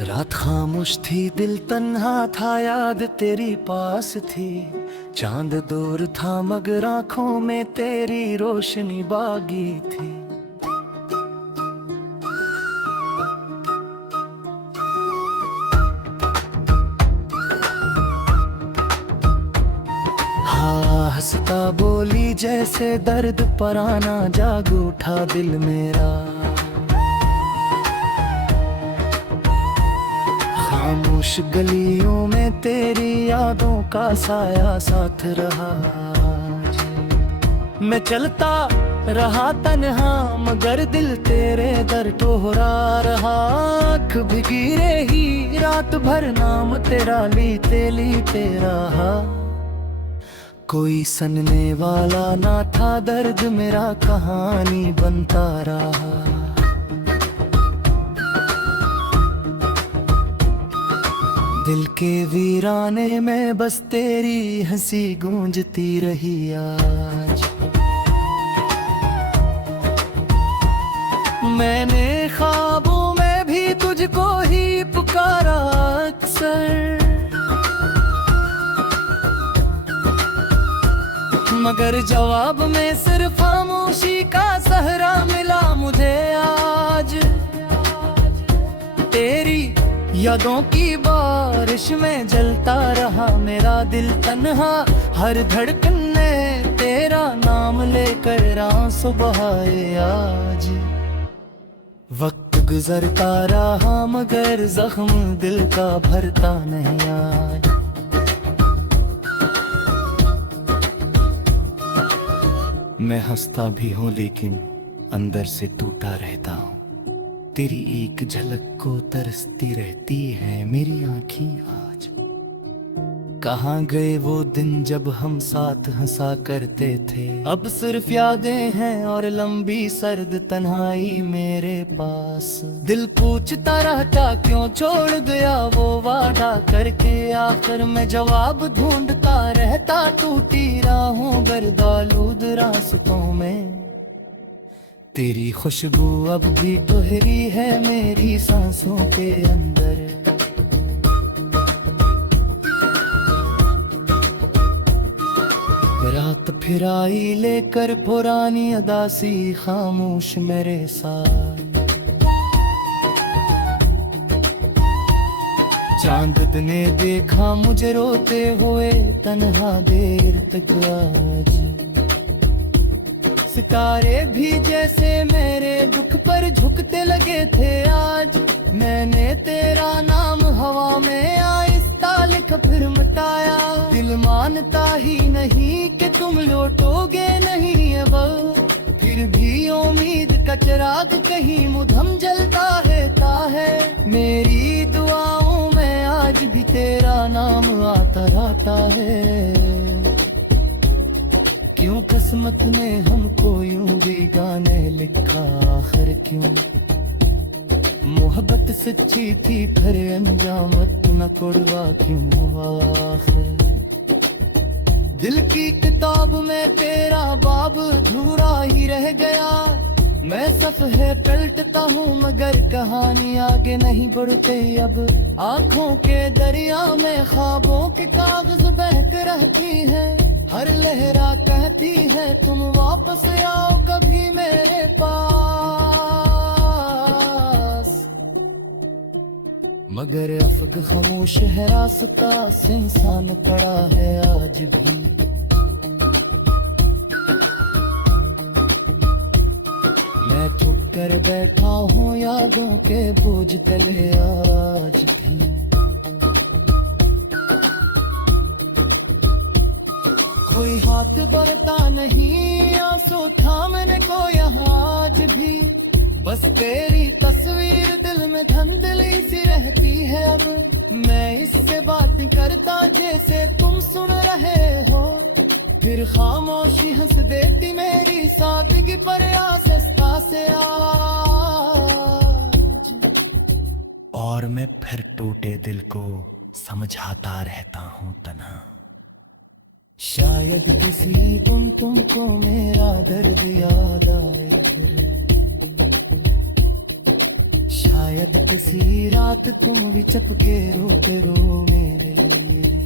रात खामोश थी, दिल तन्हा था, याद तेरी पास थी। चांद दूर था मगर आंखों में तेरी रोशनी बागी थी। हाँ हंसता बोली जैसे दर्द पराना, जाग उठा दिल मेरा। खामोश गलियों में तेरी यादों का साया साथ रहा। मैं चलता रहा तन्हा मगर दिल तेरे दर टोहरा रहा। आँख भीगी रही रात भर, नाम तेरा लीते रहा। कोई सुनने वाला ना था, दर्द मेरा कहानी बनता रहा। दिल के वीराने में बस तेरी हंसी गूंजती रही आज। मैंने ख्वाबों में भी तुझको ही पुकारा अक्सर, मगर जवाब में सिर्फ खामोशी का सहरा मिला मुझे आज। तेरी यादों की बारिश में जलता रहा मेरा दिल तन्हा। हर धड़कन ने तेरा नाम लेकर आंसू बहाए आज। वक्त गुजरता रहा मगर जख्म दिल का भरता नहीं आज। मैं हंसता भी हूँ लेकिन अंदर से टूटा रहता हूँ। तेरी एक झलक को तरसती रहती है मेरी आँखें आज। कहाँ गए वो दिन जब हम साथ हंसा करते थे, अब सिर्फ यादें हैं और लंबी सर्द तन्हाई मेरे पास। दिल पूछता रहता क्यों छोड़ गया वो वादा करके, आखिर में जवाब ढूंढता रहता टूटी राहों गर्दालूद रास्तों में। तेरी खुशबू अब भी दोहरी है मेरी सांसों के अंदर। रात फिर आई लेकर पुरानी अदासी खामोश मेरे साथ। चांद ने देखा मुझे रोते हुए तन्हा देर तक आज। सितारे भी जैसे मेरे दुख पर झुकते लगे थे आज। मैंने तेरा नाम हवा में आहिस्ता लिख फिर मिटाया। दिल मानता ही नहीं कि तुम लौटोगे नहीं अब, फिर भी उम्मीद का चिराग कहीं मुधम जलता रहता है। मेरी दुआओं में आज भी तेरा नाम आता रहता है। क्यों किस्मत ने हमको यूं भी गाने लिखा आखिर क्यों। मोहब्बत सच्ची थी फिर अंजाम न कड़वा क्यों हुआ आखिर। दिल की किताब में तेरा बाब अधूरा ही रह गया। मैं सफ़े पलटता हूँ मगर कहानी आगे नहीं बढ़ते अब। आँखों के दरिया में ख्वाबों के कागज बहक रहती है। हर लहरा कहती है तुम वापस आओ कभी मेरे पास। मगर अफग खामोश है रास्ता से इंसान पड़ा है आज भी। मैं छुप कर बैठा हूँ यादों के बोझ तले आज भी। कोई हाथ बढ़ता नहीं आंसू थामने को यहाँ आज भी। बस तेरी तस्वीर दिल में धंधली सी रहती है अब। मैं इससे बात करता जैसे तुम सुन रहे हो, फिर खामोशी हंस देती मेरी सादगी पर आसस्ता से आज। और मैं फिर टूटे दिल को समझाता रहता हूँ तन्हा। शायद किसी दिन तुमको मेरा दर्द याद आए। शायद किसी रात तुम भी चपके रोते रो मेरे लिए,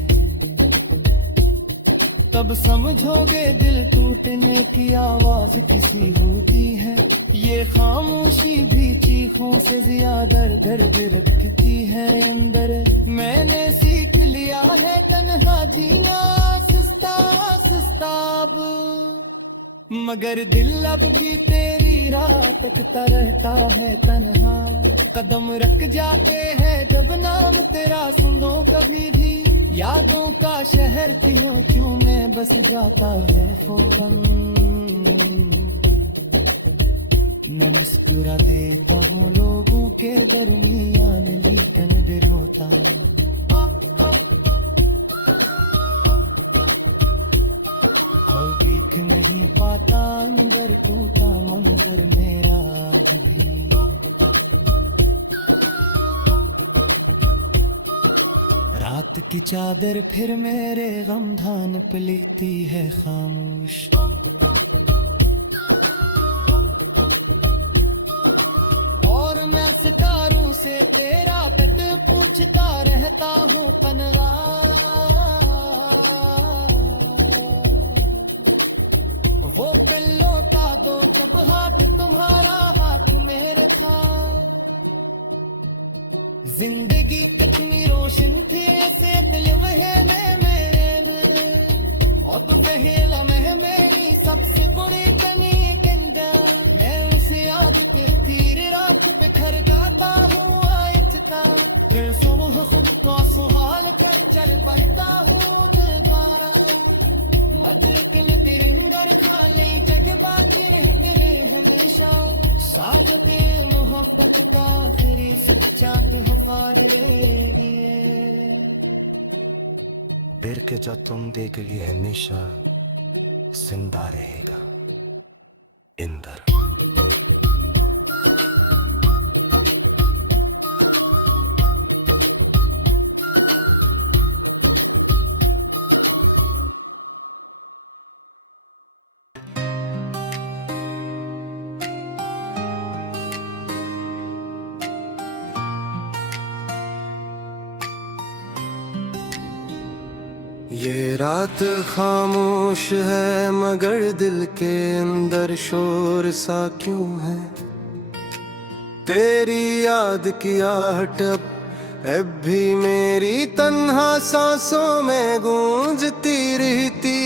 तब समझोगे दिल टूटने की आवाज किसी होती है। ये खामोशी भी चीखों से ज्यादा दर्द रखती है अंदर। मैंने सीख लिया है तन्हा जीना, आहिस्ता आहिस्ता अब, मगर दिल अब भी तेरी राह तकता रहता है तन्हा। कदम रख जाते हैं जब नाम तेरा सुनो कभी भी, यादों का शहर क्यों में बस जाता है फौरन। मैं मुस्कुरा देता हूँ लोगों के दरमियान, लेकिन दिल होता और देख नहीं पाता अंदर टूटा मंजर मेरा आज भी। रात की चादर फिर मेरे गमधान पे लेती है खामोश, और मैं सितारों से तेरा पत पूछता रहता हूँ कनवा। वो कल लौटा दो जब हाथ तुम्हारा हाथ मेरे था। जिंदगी कितनी रोशन थी ऐसे दिल में मेरे, और तो पहला मैं मेरी सबसे बुरी कमी गंगा। मैं उसे याद करती रात पे घर जाता हूँ आयचता, फिर सुबह खुद को सुहाल कर चल पड़ता हूँ दरबारा। मदरक ने तिरंगर खा ले जग बाकी रहते रहे हमेशा, सागत मोहब्बत का फिर सच्चा तुहफारे। दिल के जो तुम देख लिए हमेशा जिंदा रहेगा इंदर। ये रात खामोश है मगर दिल के अंदर शोर सा क्यों है। तेरी याद की आहट अब भी मेरी तन्हा सांसों में गूंजती रहती।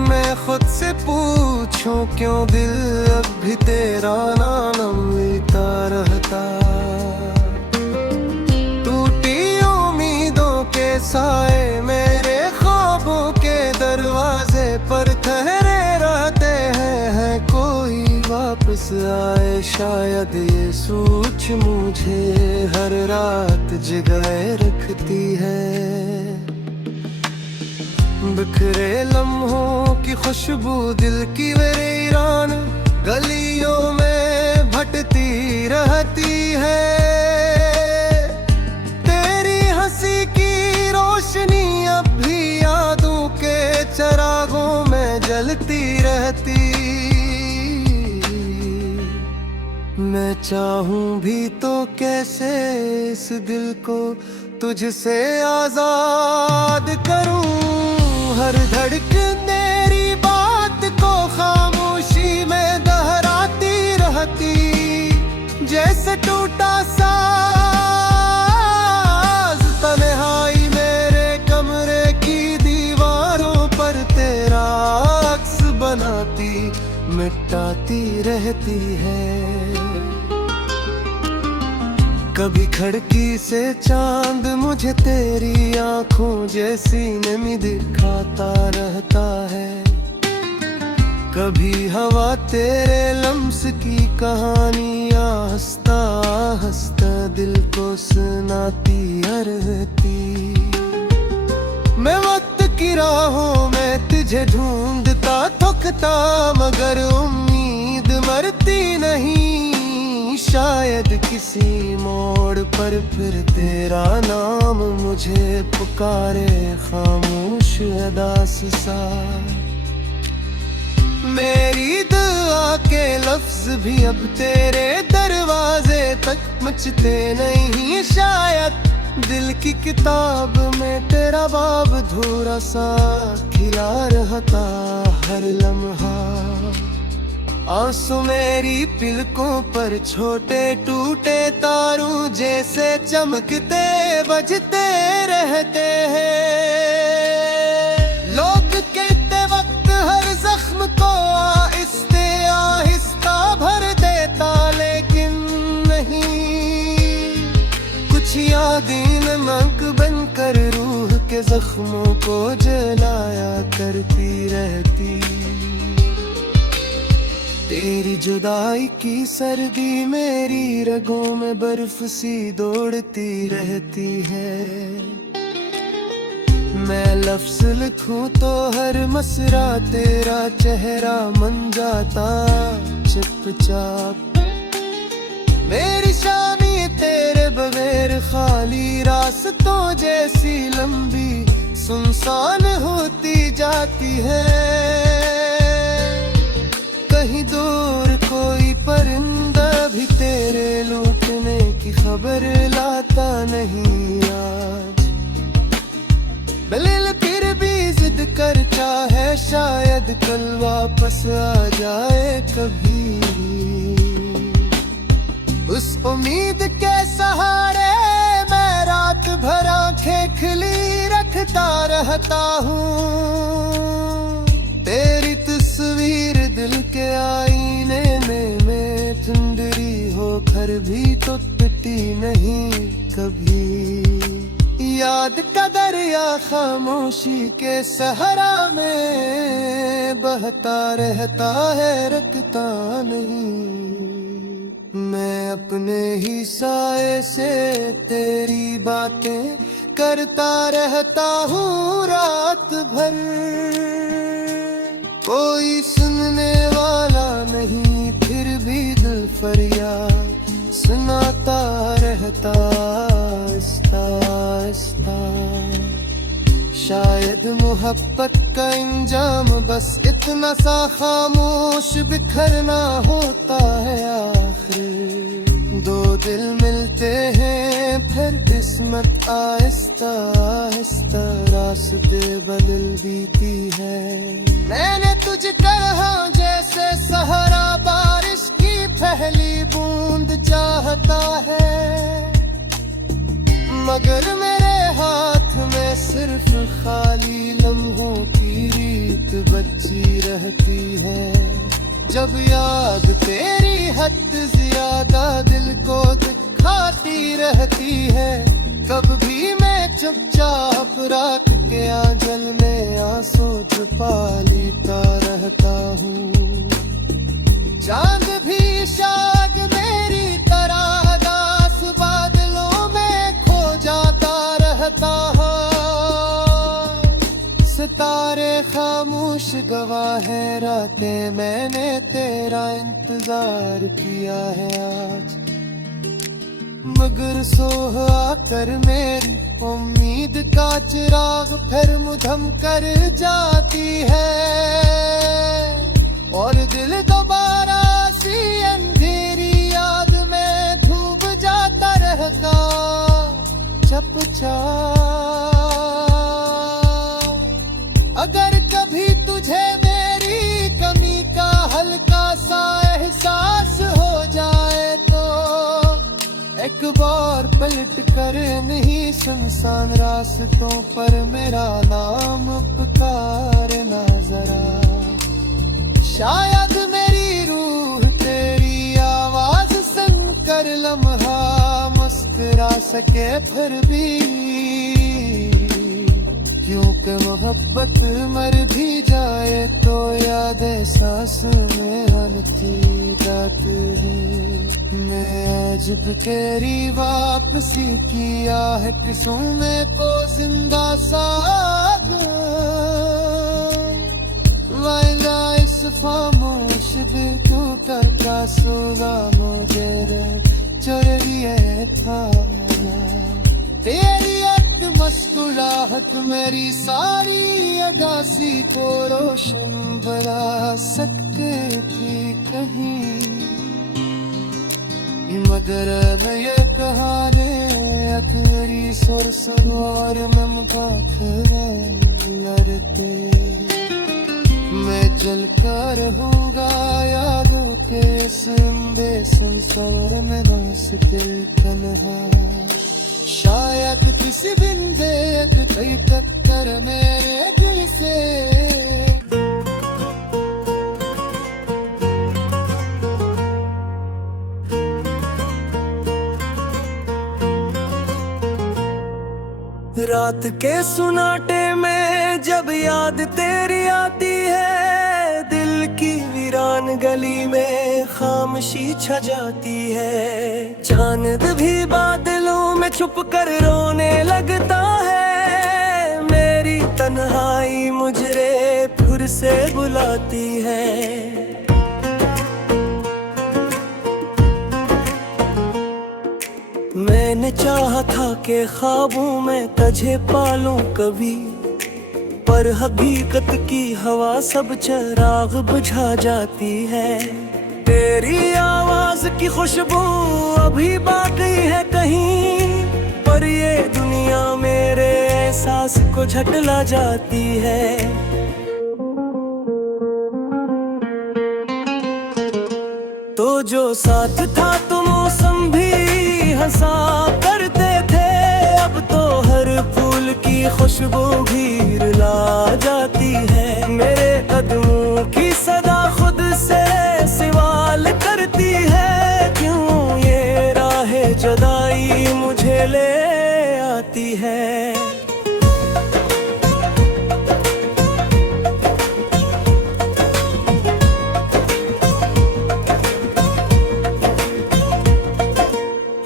मैं खुद से पूछूं क्यों दिल अब भी तेरा नाम लेता रहता। साए मेरे ख्वाबों के दरवाजे पर ठहरे रहते हैं कोई वापस आए शायद। ये सोच मुझे हर रात जगाए रखती है। बिखरे लम्हों की खुशबू दिल की वीरान गलियों में भटती रहती है। तेरी हंसी की रोशनी अब भी यादों के चरागों में जलती रहती। मैं चाहूं भी तो कैसे इस दिल को तुझसे आजाद करूं। हर धड़कन तेरी बात को खामोशी में दोहराती रहती। जैसे टूटा साज तन्हाई मेरे कमरे की दीवारों पर तेरा अक्स बनाती मिटाती रहती है। कभी खिड़की से चांद मुझे तेरी आंखों जैसी नमी दिखाता रहता है। कभी हवा तेरे लम्स की कहानियां हंसता हंसता दिल को सुनाती रहती। मैं वक्त की राहों में तुझे ढूंढता थकता मगर उम्मीद मरती नहीं। शायद किसी मोड़ पर फिर तेरा नाम मुझे पुकारे खामोश अदा सा। मेरी दुआ के लफ्ज भी अब तेरे दरवाजे तक मचते नहीं। शायद दिल की किताब में तेरा बाब धूरा सा खिला रहता हर लम्हा। आंसू मेरी पिलकों पर छोटे टूटे तारों जैसे चमकते बजते रहते हैं। लोग कहते वक्त हर जख्म को आहिस्ते आहिस्ता भर देता, लेकिन नहीं, कुछ यादें नमक बनकर रूह के जख्मों को जलाया करती रहती। तेरी जुदाई की सर्दी मेरी रगों में बर्फ सी दौड़ती रहती है। मैं लफ्ज लिखूं तो हर मसरा तेरा चेहरा मन जाता चुपचाप। मेरी शामी तेरे बगैर खाली रास्तों जैसी लंबी सुनसान होती जाती है। कहीं दूर कोई परिंदा भी तेरे लौटने की खबर लाता नहीं आज। बलिल फिर भी जिद करता है, शायद कल वापस आ जाए कभी। उस उम्मीद के सहारे मैं रात भर आंखें खुली रखता रहता हूँ। तेरी तस्वीर दिल के आईने में धुंधली होकर भी तो टूटी नहीं कभी। याद का दरिया खामोशी के सहरा में बहता रहता है, रुकता नहीं। मैं अपने ही साए से तेरी बातें करता रहता हूँ रात भर। कोई सुनने वाला नहीं, फिर भी दिल फरियाद सुनाता रहता आहिस्ता आहिस्ता। शायद मोहब्बत का इंजाम बस इतना सा खामोश बिखरना होता है आखिर। दो दिल मिलते हैं फिर किस्मत आहिस्ता आहिस्ता रास्ते बदल देती है। मैंने तुझ तरह जैसे सहरा बारिश की पहली बूंद चाहता है, मगर मेरे हाथ में सिर्फ खाली लम्हों की रीत बची रहती है। जब याद तेरी हद ज्यादा दिल को दिखाती रहती है, कब भी मैं चुपचाप रात के आंचल में आंसू छुपा लेता रहता हूँ। चांद भी शाग मेरी तरह दास बादलों में खो जाता रहता है। सितारे खामोश गवाह है रातें, मैंने तेरा इंतजार किया है आज। मगर सोह आकर मेरी उम्मीद का चिराग फिर मुधम कर जाती है। और दिल दोबारा सी अंधेरी याद में डूब जाता रहता चुपचाप। अगर कभी तुझे मेरी कमी का हल्का सा एहसास हो जाए तो एक बार पलट कर नहीं सुनसान रास्तों पर मेरा नाम पुकारना जरा। शायद मेरी रूह तेरी आवाज सुनकर लम्हा मुस्कुरा सके फिर भी, क्योंकि मोहब्बत मर भी जाए तो याद एहसास में आती रात है। मैं आज भी तेरी वापसी की आहट सुनने को जिंदा साग वायदा इस खामोश बिटू का सोगा मुझे चोरिए था। तेरी मुस्कुराहट मेरी सारी अदासी को रोशन बना सकते थे कहीं, मगर अब ये कहानी अतरी सुर सवार ममता लड़ते। मैं जल कर रहूंगा यादों के संसार में नासते तन्हा। शायद किसी दिन देख कई टक्कर मेरे दिल से। रात के सुनाटे में जब याद तेरी आती है, दिल की वीरान गली में खामोशी छा जाती है। चांद भी बादलों में छुप कर रोने लगता है, मेरी तन्हाई मुझे फिर से बुलाती है। मैंने चाहा था कि ख्वाबों में तुझे पालूं कभी, पर हकीकत की हवा सब चिराग बुझा जाती है। तेरी आवाज की खुशबू अभी बाकी है कहीं, पर ये दुनिया मेरे एहसास को झटला जाती है। तो जो साथ था तो मौसम भी हंसा करते थे, अब तो हर फूल की खुशबू भी रुला जाती है। मेरे कदमों की सदा खुद से सवाल करती है, क्यों ये राह जुदाई मुझे ले आती है।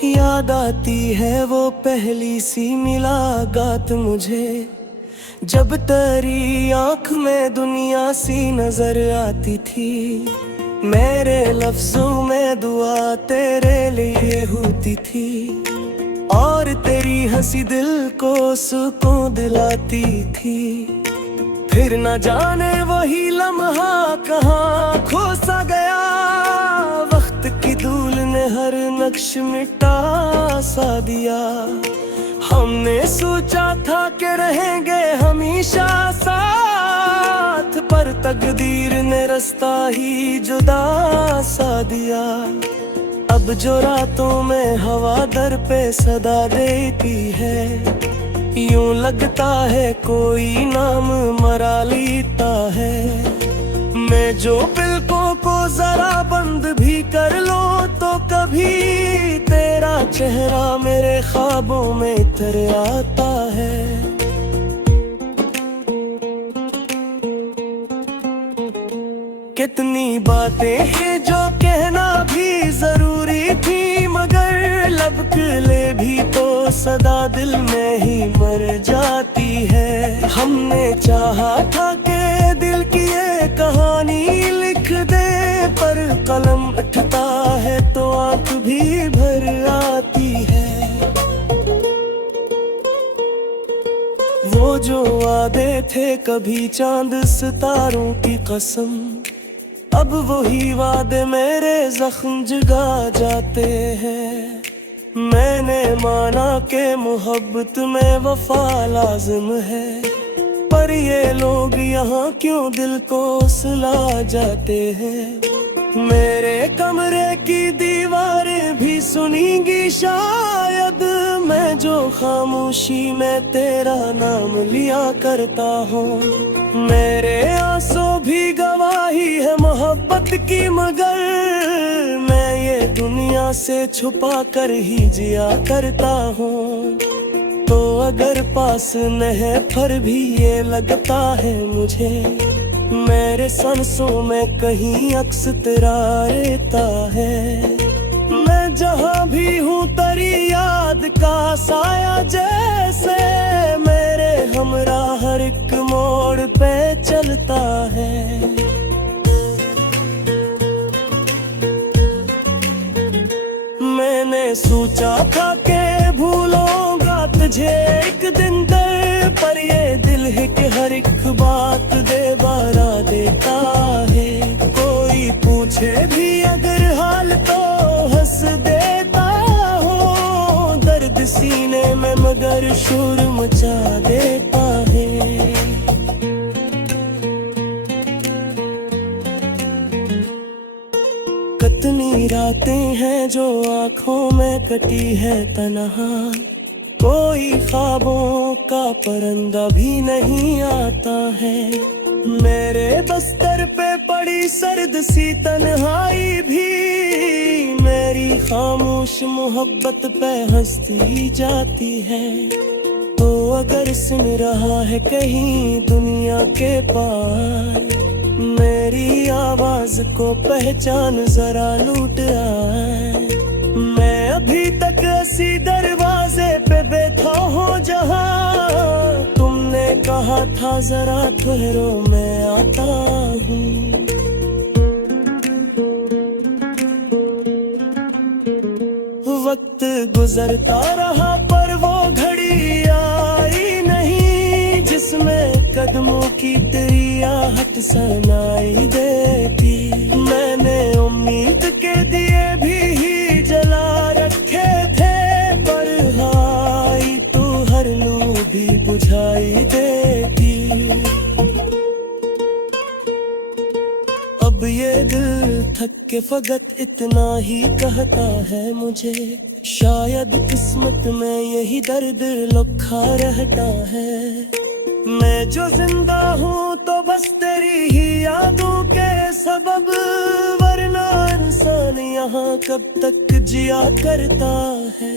याद आती है वो पहली सी मुलाकात मुझे, जब तेरी आंख में दुनिया सी नजर आती थी। मेरे लफ्जों में दुआ तेरे लिए होती थी, और तेरी हंसी दिल को सुकून दिलाती थी। फिर न जाने वही लम्हा कहाँ खो सा गया, वक्त की धूल ने हर नक्श मिटा सा दिया। हमने सोचा था कि रहेंगे हमेशा साथ, पर तकदीर ने रास्ता ही जुदा सा दिया। अब जो रातों में हवा दर पे सदा देती है, यूं लगता है कोई नाम मरा लेता है। मैं जो पलकों को जरा बंद भी कर लो, तो कभी तेरा चेहरा मेरे ख्वाबों में तर आता है। कितनी बातें हैं जो कहना भी जरूरी थी, मगर लब ले भी तो सदा दिल में ही मर जाती है। हमने चाहा था कि दिल की ये कहानी लिख दे, पर कलम उठता है तो आंख भी भर आती है। वो जो वादे थे कभी चांद सितारों की कसम, अब वही वादे मेरे जख्म जगा जाते हैं। मैंने माना कि मोहब्बत में वफा लाजिम है, पर ये लोग यहाँ क्यों दिल को सुला जाते हैं। मेरे कमरे की दीवारें भी सुनेंगी शायद, मैं जो खामोशी में तेरा नाम लिया करता हूँ। मेरे आंसू भी गवाही है मोहब्बत की, मगर मैं ये दुनिया से छुपा कर ही जिया करता हूँ। तो अगर पास न है फिर भी ये लगता है मुझे, मेरे सांसों में कहीं अक्स तेरा रहता है। मैं जहाँ भी हूँ तेरी याद का साया जैसे, मेरे हमरा हर एक मोड़ पे चलता है। मैंने सोचा था कि भूलूंगा मुझे एक दिन दर पर ये दिल है कि हर एक बात दे बारा देता है। कोई पूछे भी अगर हाल तो हंस देता हो, दर्द सीने में मगर शोर मचा देता है। कितनी रातें हैं जो आंखों में कटी है तन्हा, कोई ख्वाबों का परिंदा भी नहीं आता है। मेरे बस्तर पे पड़ी सर्द सी तन्हाई भी मेरी खामोश मोहब्बत पे हंसती जाती है। तो अगर सुन रहा है कहीं दुनिया के पार, मेरी आवाज को पहचान जरा लूट आए। मैं अभी तक ऐसी दरवाजे पे बैठा हूँ जहाँ तुमने कहा था जरा ठहरो मैं आता हूँ। वक्त गुजरता रहा पर वो घड़ी आई नहीं जिसमें कदमों की तेरी आहट सुनाई देती। मैंने उम्मीद के दिए भी जला रखे थे, पर हाई तू हर लू भी बुझाई देती। अब ये दिल थक के फकत इतना ही कहता है मुझे, शायद किस्मत में यही दर्द लिखा रहता है। मैं जो जिंदा हूँ तो बस तेरी ही यादों के सबब, वरना इंसान यहाँ कब तक जिया करता है।